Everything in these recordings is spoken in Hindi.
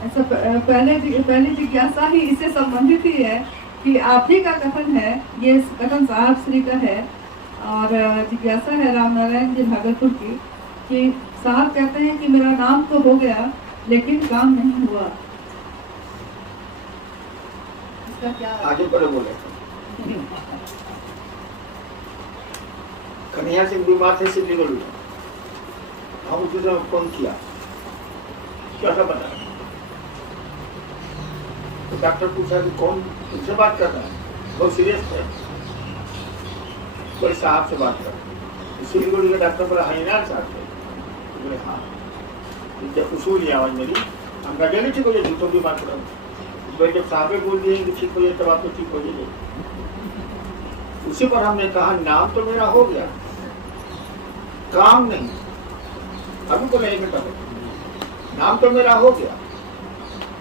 ऐसा पहले जिज्ञासा ही इससे संबंधित ही है कि आप ही का कथन है, ये कथन साहब श्री का है। और जिज्ञासा है राम नारायण जी भागलपुर की कि साहब कहते हैं कि मेरा नाम तो हो गया लेकिन काम नहीं हुआ। इसका क्या आगे पर बोले कन्हैया सिंह बीमार थे सिद्धिगढ़ में, हम उसी समय फोन किया, कैसा बता, तो डॉक्टर पूछा कि कौन उनसे बात कर रहा है, बहुत सीरियस है, कोई साहब से बात कर रहे, सिलीगुड़ी के डॉक्टर बोला हरियाणा साहब से, बोले हाँ, जब उसूल आवाज मेरी हम जल्दी ठीक हो जाए, जूतों की बात करो, तो जब साहबे बोल दिए कि ठीक हो जाए तब आप तो ठीक हो जाए। उसी पर हमने कहा नाम तो मेरा हो गया, काम नहीं, अभी तो नहीं बेटा, नाम तो मेरा हो गया,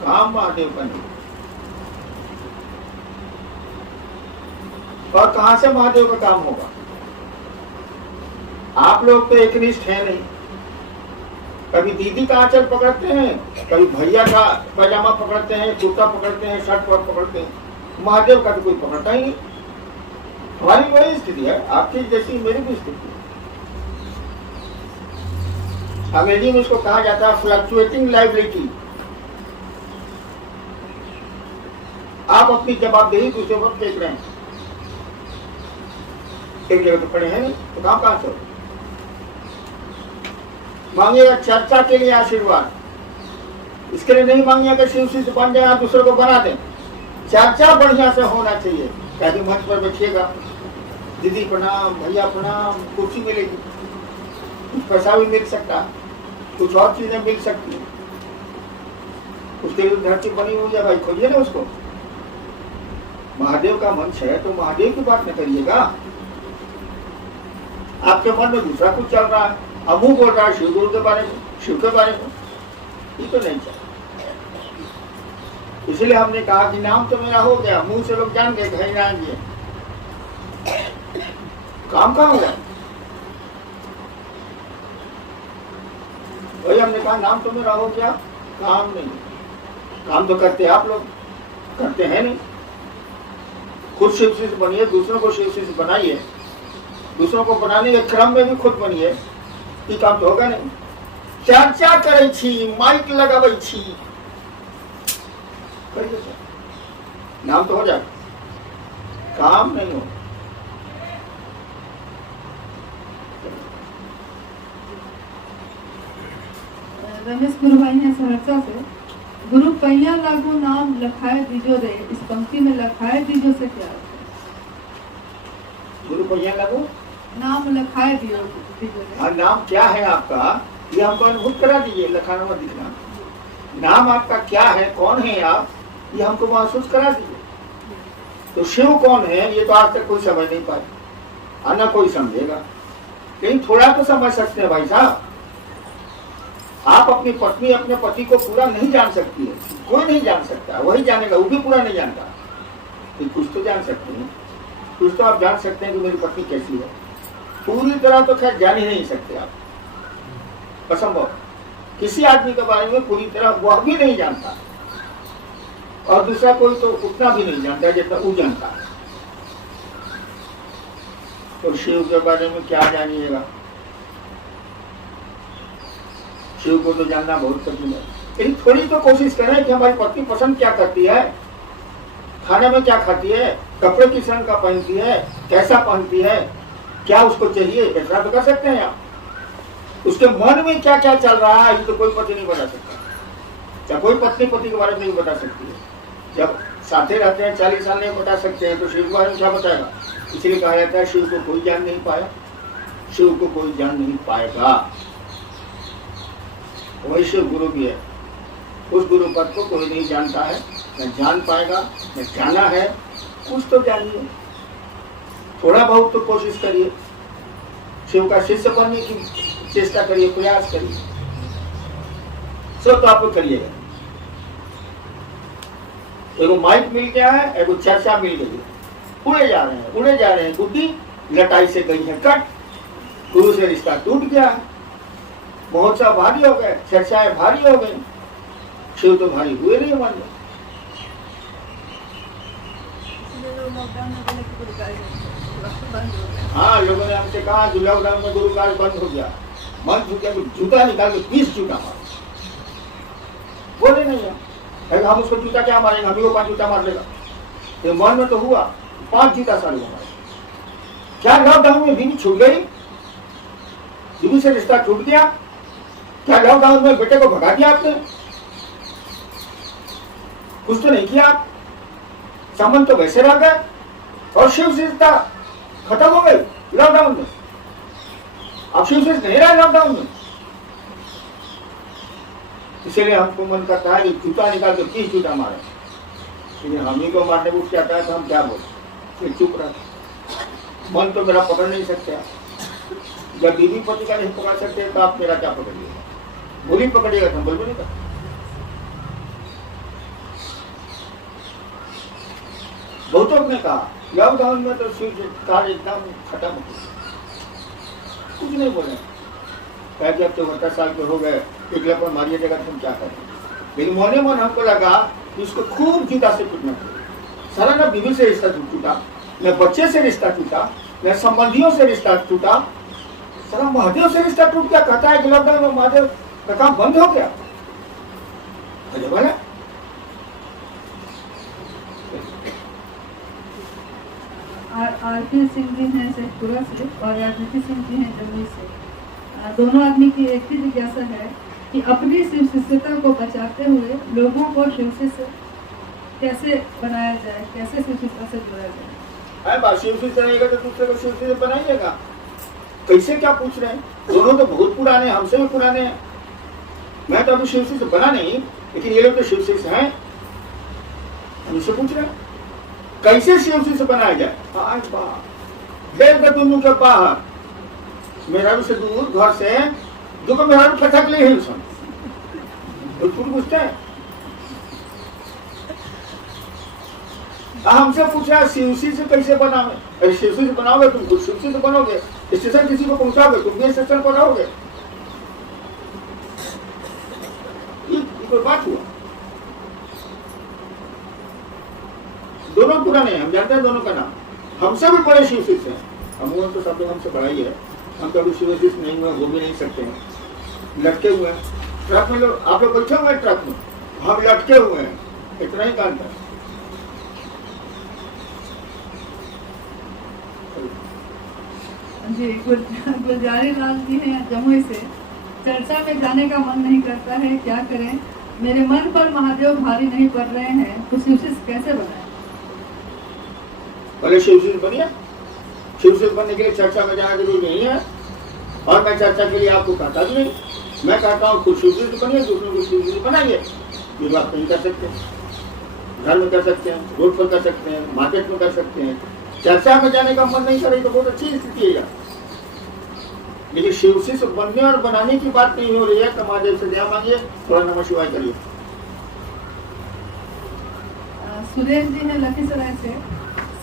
काम महादेव का नहीं। और कहां से महादेव का काम होगा? आप लोग तो एकनिष्ठ है नहीं, कभी दीदी का आंचल पकड़ते हैं, कभी भैया का पैजामा पकड़ते हैं, जूता पकड़ते हैं, शर्ट पकड़ते हैं, महादेव का तो कोई पकड़ता ही नहीं। हमारी वही स्थिति है, आपकी जैसी मेरी भी स्थिति है। अंग्रेजी में इसको कहा जाता है फ्लक्चुएटिंग लाइबिलिटी। आप अपनी जवाबदेही दूसरे पर फेंक रहे हैं, एक जगह तो खड़े हैं नहीं तो काम कहां से हो? मांगिएगा चर्चा के लिए आशीर्वाद, इसके लिए नहीं मांगिएगा शिव से बन जाए, आप दूसरे को बना दें। चर्चा बढ़िया से होना चाहिए, ताकि मंच पर बैठिएगा, दीदी प्रणाम, भैया प्रणाम, कुर्सी मिलेगी, कुछ पैसा भी मिल सकता, कुछ और चीजें मिल सकती है, उसके लिए धरती बनी हुई है भाई, खोजिए ना उसको। महादेव का मंच है तो महादेव की बात न करिएगा, आपके मन में दूसरा कुछ चल रहा है, अब वो बोल रहा है शिव गुरु के बारे में, शिव के बारे में, ये तो नहीं चाहिए। इसलिए हमने कहा कि नाम तो मेरा हो गया, मुंह से लोग जान गए कहीं ना गए, काम कहाँ हुआ? वही हमने कहा नाम तो मेरा हो गया, काम नहीं। काम तो करते आप लोग, करते हैं नहीं। खुद शिव शिष्य बनिए, दूसरों को शिव शिष्य बनाइए, दूसरों को बनाने के क्रम में भी खुद बनिए, ये काम तो होगा नहीं। चर्चा करे छी, माइक लगावे छी, करिए नाम तो हो जाए, काम नहीं हो। रमेश गुरु भाई हैं सहरसा से, गुरु पैया लागू नाम लखाए दीजो रे, इस पंक्ति में लखाए दीजो से क्या है? गुरु पैया लागू नाम लखाए दीजो रे, नाम क्या है आपका, ये हमको अनुभूत करा दीजिए, लखाना मत दिखना। नाम आपका क्या है, कौन है आप, ये हमको महसूस करा दीजिए। तो शिव कौन है ये तो आज तक कोई समझ नहीं पाए, आना कोई समझेगा, लेकिन थोड़ा तो समझ सकते हैं भाई साहब। आप अपनी पत्नी अपने पति को पूरा नहीं जान सकती है, कोई नहीं जान सकता, वही जानेगा, वो भी पूरा नहीं जानता, तो कुछ तो जान सकते हैं, कुछ तो आप जान सकते हैं कि मेरी पत्नी कैसी है। पूरी तरह तो खैर जान ही नहीं सकते आप, असंभव। किसी आदमी के बारे में पूरी तरह वह भी नहीं जानता, और दूसरा कोई तो उतना भी नहीं जानता जितना वो जानता है। तो शिव के बारे में क्या जानिएगा, शिव को तो जानना बहुत कठिन है, लेकिन थोड़ी तो कोशिश करें कि हमारी पत्नी पसंद क्या करती है, खाने में क्या खाती है, कपड़े किस रंग का पहनती है, कैसा पहनती है, क्या उसको चाहिए, इतना तो कर सकते हैं आप। उसके मन में क्या क्या चल रहा है ये तो कोई पति नहीं बता सकता, क्या कोई पत्नी पति के बारे में नहीं बता सकती है। जब साथे रहते हैं 40 साल नहीं बता सकते हैं, तो शिव के बारे में क्या बताएगा? इसलिए कहा जाता है शिव को कोई जान नहीं पाया, शिव को कोई जान नहीं पाएगा। वही शिव गुरु भी है, उस गुरु पद को कोई नहीं जानता है, न जान पाएगा, न जाना है। कुछ तो जानिए, थोड़ा बहुत तो कोशिश करिए, शिव का शिष्य बनने की चेष्टा करिए, प्रयास करिए, सब तो आप करिएगा। एगो माइक मिल गया है, एगो चर्चा मिल गई है, उड़े जा रहे हैं, उड़े जा रहे हैं, बुद्धि लटाई से गई है कट, गुरु से रिश्ता टूट गया है, महोत्सव भारी हो गए, चर्चाएं भारी हो गई, शिव तो भारी हुए नहीं मन में। हाँ, लोगों ने हमसे कहा कि लॉकडाउन में गुरु कार्य बंद हो गया, बंद हो गया तो जूता निकाल के 20 जूता मारे। बोले नहीं है, हम उसको जूता क्या मारेंगे, हम ही को 5 जूता मार लेगा। तो मन में तो हुआ 5 जूता साले मारे। क्या लॉकडाउन में बीवी छूट गई, बीवी से रिश्ता टूट गया? क्या लॉकडाउन में बेटे को भगा दिया आपने? कुछ तो नहीं किया आप, संबंध तो वैसे रह गए और शिव से रिश्ता खत्म हो गई लॉकडाउन में। अब शिव से नहीं रहा लॉकडाउन में, इसीलिए हमको मन करता है कि जूता निकाल के 30 जूता मारे। लेकिन हम ही को मारने उठ जाता है तो हम क्या बोले, फिर चुप रहे। मन तो मेरा पकड़ नहीं सकते। जब बीवी पति का नहीं पकड़ सकते तो आप मेरा क्या पकड़िएगा? बोली पकड़िएगा तो हम बोल नहीं करते। बहुतों ने कहा लॉकडाउन में तो शिव कार्य एकदम खत्म हो गया, कुछ नहीं बोले। क्या कि अब तो 70 साल के हो गए, एक पर मारिए देगा तो हम क्या करें? लेकिन मोने मन हमको लगा कि उसको खूब जूता से पीटना चाहिए। सारा ना बीवी से रिश्ता टूटा, न बच्चे से रिश्ता टूटा, न संबंधियों से रिश्ता टूटा, सारा महादेव से रिश्ता टूट गया। कहता है कि लॉकडाउन में महादेव का काम बंद हो गया। अजब है। आरपी सिंह जी हैं शेखपुरा से और राजनीति सिंह जी हैं जमुई से। दोनों आदमी की एक ही जिज्ञासा है कि अपनी शिव शिष्यता को बचाते हुए लोगों को शिव से कैसे बनाया जाए, कैसे शिव शिष्यता से जोड़ा जाए। शिव शिष्य रहेगा तो दूसरे को शिव शिष्य बनाइएगा। कैसे क्या पूछ रहे हैं? दोनों तो बहुत पुराने, हमसे भी पुराने हैं। मैं तो अभी शिव शिष्य बना नहीं, लेकिन ये लोग तो शिव शिष्य हैं। हम इससे पूछ रहे हैं कैसे शिव शिष्य बनाया जाए। आज बात दोनों के बाहर मेरा से दूर घर से जो मेरा खटक ले ही पूछते हैं। हमसे पूछा शिवसी से कैसे बनाओगे? अरे शिवसी से बनाओगे तुम कुछ शिवसी से बनोगे, स्टेशन किसी को पहुंचाओगे तुम भी स्टेशन पर रहोगे। ये कोई बात हुआ? दोनों पुराने हैं, हम जानते हैं दोनों का नाम। हमसे भी बड़े शिवसी से हैं। हम तो सब लोग हमसे बड़ा ही है। हम कभी शिवसी नहीं हुए, वो भी नहीं सकते हैं। लटके हुए हैं ट्रक में, लोग आप लोग बैठे हुए हैं ट्रक में, हम लटके हुए हैं, इतना ही जानता है। जी गुलजारी लाल जी हैं जमुई से। चर्चा में जाने का मन नहीं करता है, क्या करें? मेरे मन पर महादेव भारी नहीं पड़ रहे हैं, तो शिवशिष्य कैसे बनाए? भले शिवशिष्य बनिए। शिवशिष्य बनने के लिए चर्चा में जाना जरूरी नहीं है, और मैं चर्चा के लिए आपको कहता भी नहीं। मैं कहता हूँ खुद शिवशिष्य बनिए, दूसरों को शिवशिष्य बनाइए। ये बात नहीं कर सकते, घर में कर सकते हैं, रोड पर कर सकते हैं, मार्केट में कर सकते हैं। चर्चा में जाने का मन नहीं करे तो बहुत अच्छी स्थिति है। लेकिन शिवशिष्य बनने और बनाने की बात नहीं हो रही है। तो महादेव से दया मांगिए, थोड़ा नमः शिवाय करिए। सुरेश जी हैं लखीसराय से।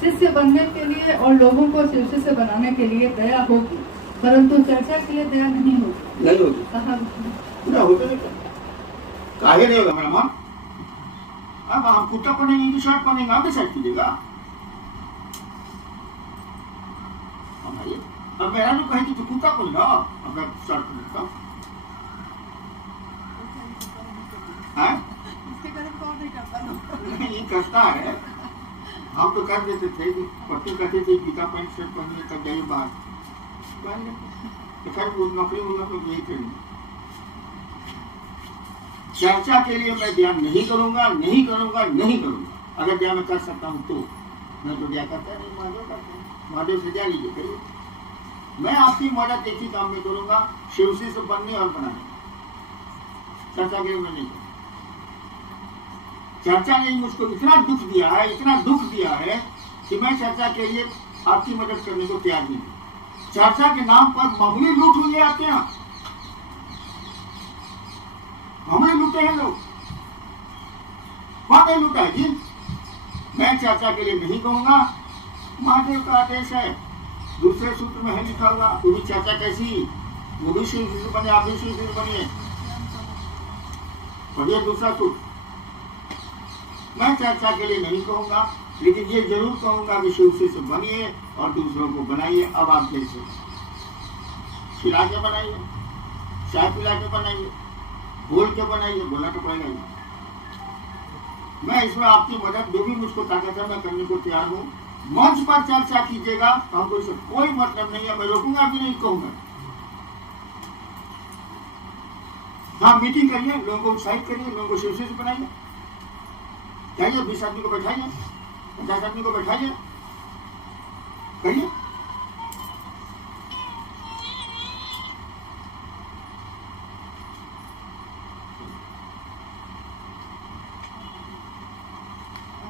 शिष्य बनने के लिए और लोगों को शिवशिष्य बनाने के लिए दया होगी, परंतु चर्चा के लिए दया नहीं होगी। नहीं होगी, कहाँ होते नहीं? काहे नहीं होगा मेरा मन? अब हम कुर्ता पहनेंगे कि शर्ट पहनेंगे, आप डिसाइड कीजिएगा। अब मेरा जो कहेगी तो कुर्ता पहनेगा, अपना शर्ट पहनेगा। नहीं करता है, हम तो कर देते थे। पत्नी कहते थे जूता पैंट शर्ट पहनिए तब जाइए बाहर। नौकरी होगा तो यही करेंगे। चर्चा के लिए मैं ध्यान नहीं करूंगा, नहीं करूंगा, नहीं करूंगा। अगर ध्यान कर सकता हूँ तो मैं तो क्या करता नहीं, महादेव करता हूँ। महादेव से ध्यान लीजिए करिए। मैं आपकी मदद एक ही काम में करूंगा, शिवशिष्य बनने और बनाने। चर्चा के लिए मैं नहीं। चर्चा ने मुझको इतना दुख दिया है, इतना दुख दिया है कि मैं चर्चा के लिए आपकी मदद करने को तैयार नहीं। चर्चा के नाम पर मामूली लूट हुई है आपके यहाँ, मामूली लूटे हैं लोग। कौन नहीं लूटा है जी? मैं चर्चा के लिए नहीं कहूंगा। महादेव का आदेश है, दूसरे सूत्र में है लिखा हुआ। पूरी चर्चा कैसी? वो भी शिवशिष्य बने, आप भी शिवशिष्य बनिए। पढ़िए दूसरा सूत्र। मैं चर्चा के लिए नहीं कहूंगा, लेकिन ये जरूर कहूंगा कि शिव से बनिए और दूसरों को बनाइए। अब आप जैसे खिला के बनाइए, चाय पिला के बनाइए, बोल के बनाइए, बोला तो पड़ेगा ही। मैं इसमें आपकी मदद जो भी मुझको ताकत है मैं करने को तैयार हूँ। मंच पर चर्चा कीजिएगा, हमको इससे कोई मतलब नहीं है, मैं रोकूंगा भी नहीं, कहूंगा। हाँ, मीटिंग करिए, लोगों को उत्साहित करिए, लोगों को शिव से बनाइए, जाइए 20 आदमी को बैठाइए, 50 आदमी को बैठाइए, करिए।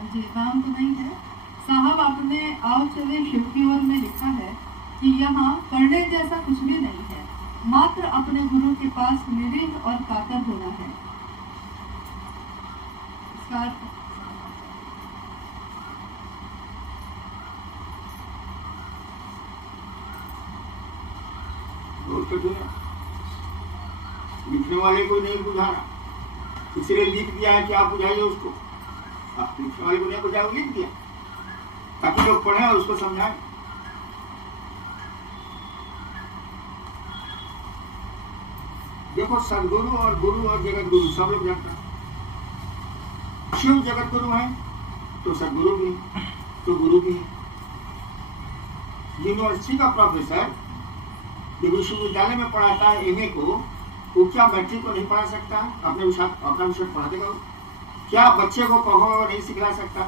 जी, नाम तो नहीं है साहब, आपने आओ चले शिव की ओर में लिखा है कि यहाँ पढ़ने जैसा कुछ भी नहीं है, मात्र अपने गुरु के पास निरीह और कातर होना है। इसका अर्थ लिखने वाले को नहीं बुझाना, इसलिए लिख दिया है कि आप बुझाइए उसको। आप लिखने वाले को नहीं बुझाया, लिख दिया ताकि लोग पढ़े और उसको समझाएं। देखो, सदगुरु और गुरु और जगत गुरु सब लोग जानते हैं। शिव जगत गुरु है तो सदगुरु भी, तो गुरु भी है। यूनिवर्सिटी का प्रोफेसर जो विश्वविद्यालय में पढ़ाता है एमए को, वो क्या मैट्रिक को नहीं पढ़ा सकता? अपना विषय पढ़ा देगा? क्या बच्चे को कहो नहीं सिखला सकता?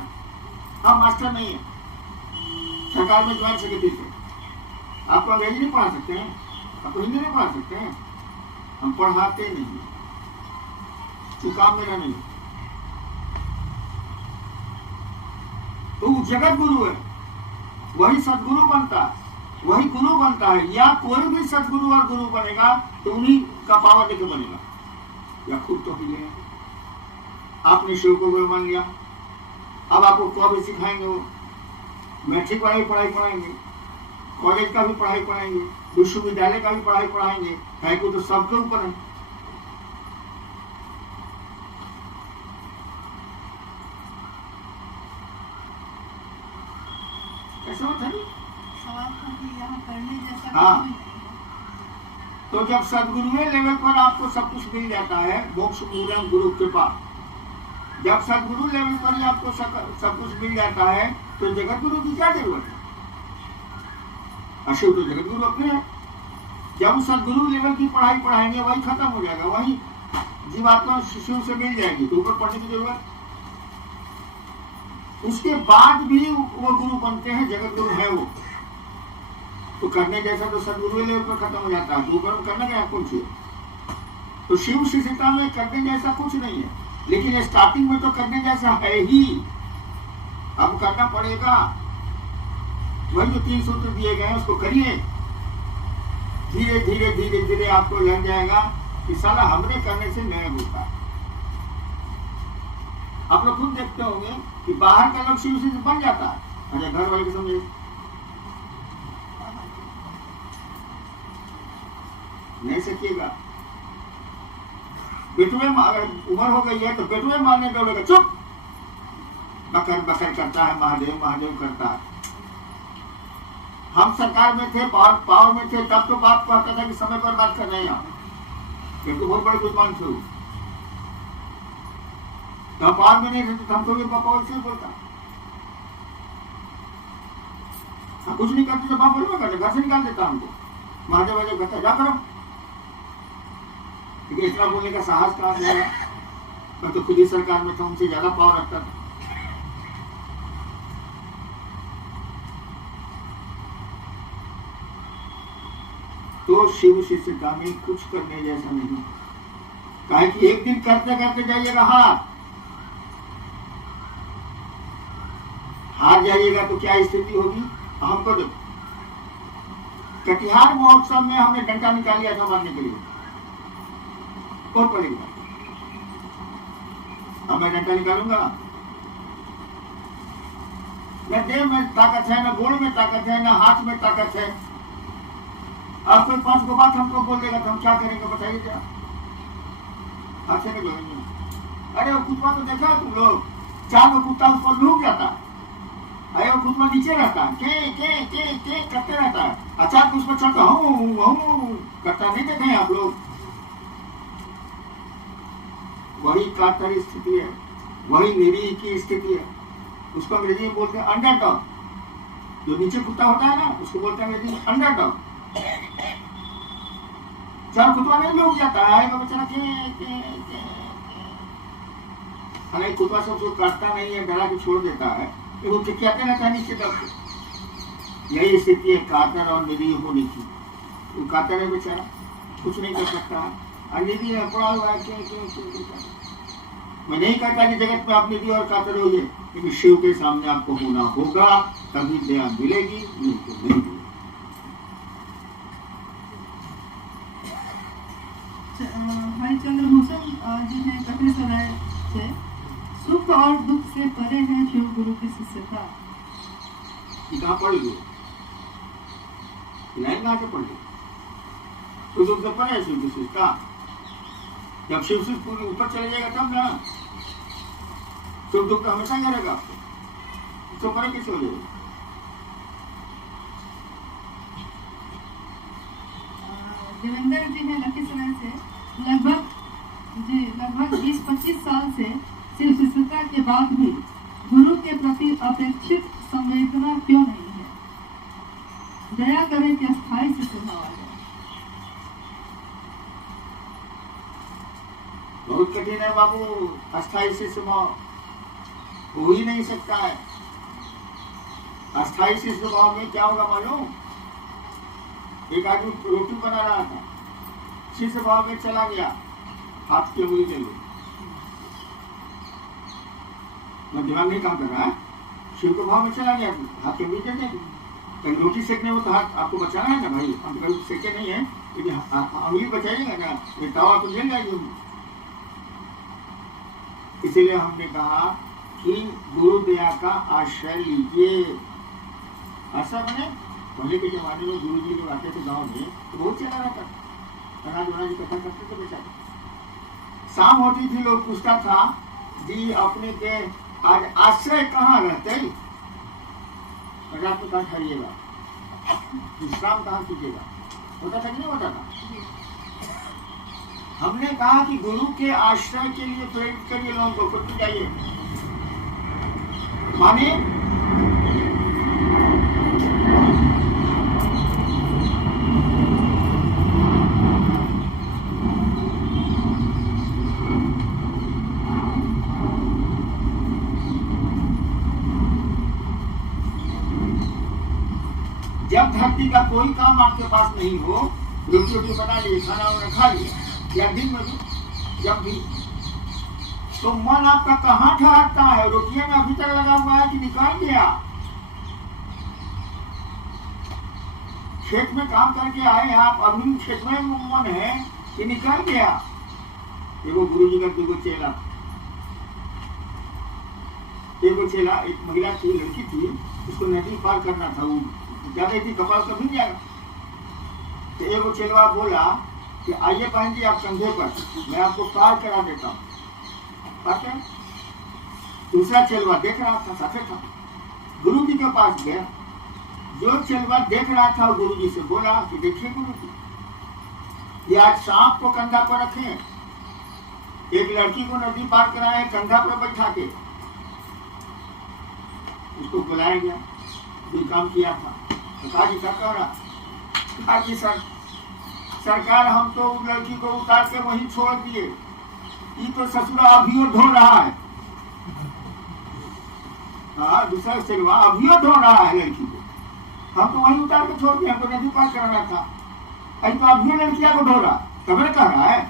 हम मास्टर नहीं है, सरकार में ज्वाइंट सेक्रेटरी थे। आपको अंग्रेजी नहीं पढ़ा सकते हैं, आपको हिंदी नहीं पढ़ा सकते हैं, हम पढ़ाते नहीं, चुकाव मेरा नहीं। तो वो जगत गुरु है, वही सदगुरु बनता है, वही गुरु बनता है। या कोई भी सदगुरु और गुरु बनेगा तो उन्हीं का पावर लेके बनेगा, या खुद तो ही ले। आपने शिव को गुरु मान लिया, अब आपको क्या भी सिखाएंगे? वो मैट्रिक वाली पढ़ाई पढ़ाएंगे, कॉलेज का भी पढ़ाई पढ़ाएंगे, विश्वविद्यालय का भी पढ़ाई पढ़ाएंगे, है को तो सबके ऊपर है। ऐसा होता है। यहाँ पढ़ने जैसा हाँ। कुछ भी नहीं है। तो जब सदगुरुए लेवल पर आपको सब कुछ मिल जाता है, मोक्ष मूलम गुरु कृपा, जब सदगुरु लेवल पर ही आपको सब कुछ मिल जाता है तो जगत गुरु की क्या जरूरत है? अशिव तो जगत गुरु अपने हैं। जब सदगुरु लेवल की पढ़ाई पढ़ाएंगे वही खत्म हो जाएगा, वही जीवात्मा शिशु से मिल जाएगी, तो ऊपर पढ़ने की जरूरत। उसके बाद भी वो गुरु बनते हैं, जगत गुरु है वो। तो करने जैसा तो सदगुरु लेवल पर खत्म हो जाता है, तो ऊपर करने का कुछ है। तो शिव शिष्यता में करने जैसा कुछ नहीं है, लेकिन स्टार्टिंग में तो करने जैसा है ही। अब करना पड़ेगा, वही जो 3 सूत्र दिए गए हैं उसको करिए। धीरे धीरे धीरे धीरे आपको लग जाएगा कि साला हमने करने से नहीं होता। आप लोग खुद देखते होंगे कि बाहर का लोग शिव से बन जाता है, अरे घर वाले को समझे नहीं सकिएगा। बेटुए अगर उम्र हो गई है तो बेटुए मारने दौड़ेगा, चुप, बकर बकर करता है, महादेव महादेव करता है। हम सरकार में थे, पावर में थे, तब तो बात कहता था कि समय पर बात कर रहे हैं आप, क्योंकि बहुत बड़े विद्वान थे। तो पावर में नहीं थे तो हमको भी पावर से बोलता, कुछ नहीं करते तो बाप बोलवा करते, घर से निकाल देता हमको, महादेव महादेव कहता जा करो। लेकिन इतना बोलने का साहस कहाँ से आया? मैं तो खुद ही सरकार में था, उनसे ज्यादा पावर रखता था। तो शिव शिष्यता में कुछ करने जैसा नहीं, काहे कि एक दिन करते करते जाइएगा हार जाइएगा तो क्या स्थिति होगी हमको देखो। कटिहार महोत्सव में हमने डंडा निकाल लिया था मारने के लिए, कौन पड़ेगा? अब मैं डंडा निकालूंगा? न देह में ताकत है, न गोड़ में ताकत है, न हाथ में ताकत है। अब कोई 5 गो बात हमको बोल देगा तो हम क्या करेंगे बताइए जरा? हाथ से नहीं बोलेंगे। अरे वो कुछ बात तो देखा तुम लोग, चार को कुत्ता उसको लूट जाता है, अरे वो कुत्ता नीचे रहता है, के करते रहता है, अचानक उस पर चढ़ता हूँ करता नहीं देखे आप लोग। वही कातर स्थिति है, वही निरीह की स्थिति है। उसको अंग्रेजी में बोलते हैं अंडरडॉग। जो नीचे कुत्ता होता है ना, उसको बोलते हैं अंग्रेजी में अंडरडॉग। चार कुत्ता नहीं लूट जाता है, बेचारा के हालांकि कुत्ता सब जो काटता नहीं है, डरा के छोड़ देता है, वो चिकियाते रहता है नीचे दब के। यही स्थिति है कातर और निरीह होने की। वो कातर है बेचारा, कुछ नहीं कर सकता है, और निरीह है पड़ा हुआ है। मैं नहीं कहता कि जगत में आप निरीह और कातर होइए, लेकिन शिव के सामने आपको होना होगा, तभी दया मिलेगी, नहीं तो नहीं मिलेगी। भाई चंद्रभूषण जी ने कपिलसराय से सुख और दुख से परे है शिव गुरु की शिष्यता। कहाँ पढ़ी गई लाइन, कहाँ से पढ़ी? सुख दुख से परे है शिव की शिष्यता। जब शिव से पूरी ऊपर चले जाएगा तब ना, सुख दुख तो हमेशा ही रहेगा आपको, उसको परे कैसे हो जाएगा? देवेंद्र जी ने लखीसराय से लगभग 20-25 साल से शिव शिष्यता के बाद भी गुरु के प्रति अपेक्षित संवेदना क्यों नहीं है? दया करें कि अस्थायी शिष्य भाव आ जाए। बहुत कठिन है बाबू, अस्थायी शिष्य भाव हो ही नहीं सकता है। अस्थायी शिष्य भाव में क्या होगा मालूम? एक आदमी रोटी बना रहा था, शिष्य भाव में चला गया, हाथ की उंगली ले लो, मैं दिमाग नहीं काम कर रहा है, शिव के भाव में चला गया, हाथ की उंगली दे देगी। कहीं रोटी सेकने में तो हाथ आपको बचाना है ना भाई, हम तो कभी सेके नहीं है, लेकिन उंगली बचाइएगा ना, ये तवा तो जल जाएगी। इसीलिए हमने कहा कि गुरु दया का आश्रय लीजिए। ऐसा बने पहले के जमाने में गुरु जी लोग आते थे गाँव में, तो बहुत चला रहता था, अनाज वनाज इकट्ठा करते थे बेचारे। शाम होती थी, लोग पूछता था जी अपने के आज आश्रय कहाँ रहते, रात में कहाँ ठहरिएगा, विश्राम कहाँ कीजिएगा, होता था कि नहीं होता था? हमने कहा कि गुरु के आश्रय के लिए प्रेरित करिए लोगों को, खुद जाइए। माने जब धरती का कोई काम आपके पास नहीं हो, रोटी रोटी बना लिए, खाना वाना खा लिया, या दिन में भी जब भी, तो मन आपका कहाँ ठहरता है? रोटियां में अभी तक लगा हुआ है कि निकाल गया? खेत में काम करके आए आप, अभी खेत में मन है कि निकाल गया? एगो गुरु जी का दूगो चेला, एक महिला थी, लड़की थी, उसको नदी पार करना था, वो ज्यादा थी, कपाल तो भीग जाएगा। तो एगो चेलवा बोला कि आइए बहन जी आप कंधे पर, मैं आपको पार करा देता हूँ। दूसरा चेलवा देख रहा था, साथे था, गुरु जी के पास गया। जो चेलवा देख रहा था गुरु जी से बोला कि देखिए गुरु जी, ये आज सांप को कंधा पर रखे, एक लड़की को नदी पार कराए कंधा पर बैठा के, उसको बुलाया गया, जो काम किया था। तो कहा जी क्या कह रहा? कहा जी सरकार हम तो उस लड़की को उतार के वहीं छोड़ दिए, ये तो ससुरा अभियो ढो रहा है। हाँ, दूसरा सेवा अभियो ढो रहा है लड़की को, हम तो वहीं उतार के छोड़ दिए, हमको नदी पार कराना था, अभी तो अभियो लड़किया को ढो रहा, खबर कह रहा है।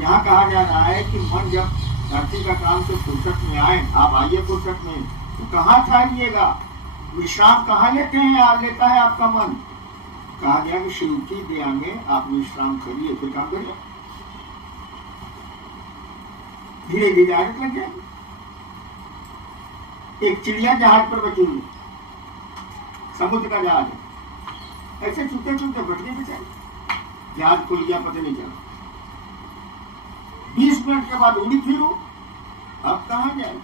यहाँ कहा जा रहा है कि मन जब धरती का काम से फुर्सत में आए, आप आइए फुर्सत में, तो कहाँ ठहरिएगा? विश्राम कहाँ लेते हैं? आप लेता है आपका मन। कहा गया कि शिव की दया में आप विश्राम करिए, फिर काम करिए, धीरे धीरे आदत लग जाएगी। एक चिड़िया जहाज पर बची हुई, समुद्र का जहाज है, ऐसे चुपते चुपते बच गए बेचारे, जहाज खुल गया, पता नहीं चला। 20 मिनट के बाद उड़ी फिरू, अब कहाँ जाए?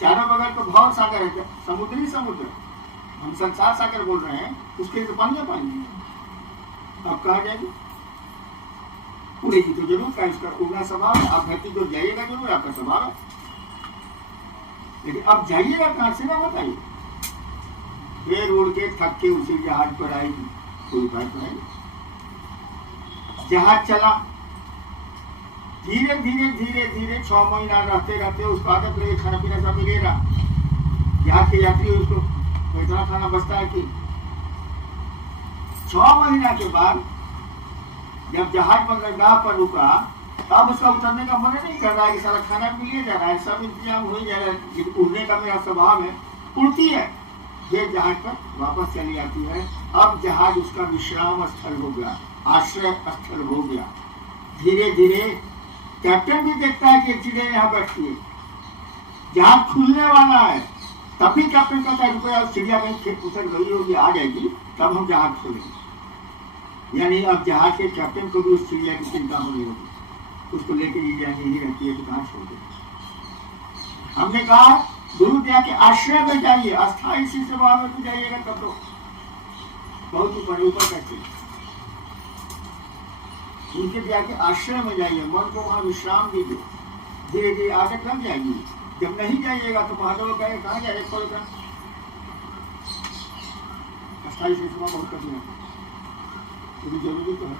चारों बगल तो भाव सागर है, समुद्री समुद्र, हम संसार सागर बोल रहे हैं, उसके लिए तो पानी पानी, अब कहाँ जाएगी? उड़ेगी तो जरूर का, इसका उड़ना स्वभाव है। आप धरती को जाइएगा जरूर, आपका स्वभाव है, लेकिन अब जाइएगा कहाँ से ना बताइए। फिर उड़ के थक के उसी जहाज पर आएगी, कोई उपाय तो है। जहाज चला, धीरे धीरे धीरे धीरे 6 महीना रहते रहते उसको आदत लगे, खाना पीना सब मिलेगा। जहाज के यात्री उसको तो इतना खाना बचता है कि 6 महीना के बाद जब जहाज बंदरगाह पर रुका, तब उसका उतरने का मन नहीं कर रहा है कि सारा खाना भी ले जा रहा है, सब इंतजाम हो ही जा रहा है। उड़ने का मेरा स्वभाव है, उड़ती है, ये जहाज पर वापस चली आती है। अब जहाज उसका विश्राम स्थल हो गया, आश्रय स्थल हो गया। धीरे धीरे कैप्टन भी देखता है कि चिड़िया यहाँ बैठती है, जहाज खुलने वाला है, तभी कैप्टन कहता है रुपया चिड़िया कहीं उतर गई होगी, आ जाएगी, तब हम जहाज खोलेंगे। यानी अब जहाज के कैप्टन को भी उस चिड़िया की चिंता होनी होगी, उसको लेके ये यही रहती है तो कहाँ छोड़ दें। हमने कहा गुरु दया के आश्रय में जाइए, अस्थायी इसी स्वभाव में भी जाइएगा तब तो बहुत ऊपर ऊपर करके उनके दया के आश्रय में जाइए, मन को वहां विश्राम दीजिए, धीरे धीरे आदत लग जाएगी। जब नहीं जाइएगा तो महादेव कहेंगे कहाँ जाए, अस्थायी से स्वभाव बहुत कठिन है, जरूरी तो है।